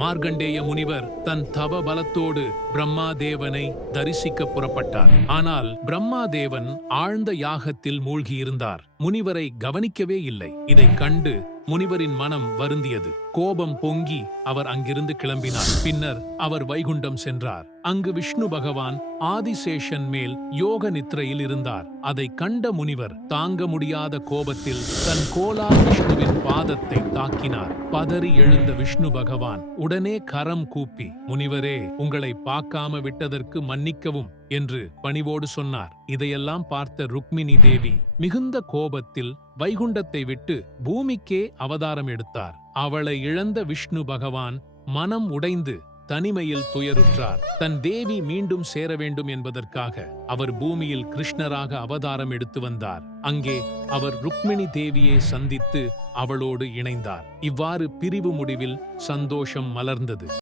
மார்கண்டேய முனிவர் தன் தவ பலத்தோடு பிரம்மா தேவனை தரிசிக்க புறப்பட்டார். ஆனால் பிரம்மா தேவன் ஆழ்ந்த யாகத்தில் மூழ்கியிருந்தார். முனிவரை கவனிக்கவே இல்லை. இதை கண்டு முனிவரின் மனம் வருந்தியது. கோபம் பொங்கி அவர் அங்கிருந்து கிளம்பினார். பின்னர் அவர் வைகுண்டம் சென்றார். அங்கு விஷ்ணு பகவான் ஆதிசேஷன் மேல் யோக நித்ரையில் இருந்தார். அதை கண்ட முனிவர் தாங்க முடியாத கோபத்தில் தன் கோலா விஷ்ணுவின் பாதத்தை தாக்கினார். பதறி எழுந்த விஷ்ணு பகவான் உடனே கரம் கூப்பி முனிவரே உங்களை பார்க்காம விட்டதற்கு மன்னிக்கவும் என்று பணிவோடு சொன்னார். இதையெல்லாம் பார்த்த ருக்மிணி தேவி மிகுந்த கோபத்தில் வைகுண்டத்தை விட்டு பூமிக்கே அவதாரம் எடுத்தார். அவளை இழந்த விஷ்ணு பகவான் மனம் உடைந்து தனிமையில் துயருற்றார். தன் தேவி மீண்டும் சேர வேண்டும் என்பதற்காக அவர் பூமியில் கிருஷ்ணராக அவதாரம் எடுத்து வந்தார். அங்கே அவர் ருக்மிணி தேவியை சந்தித்து அவளோடு இணைந்தார். இவ்வாறு பிரிவு முடிவில் சந்தோஷம் மலர்ந்தது.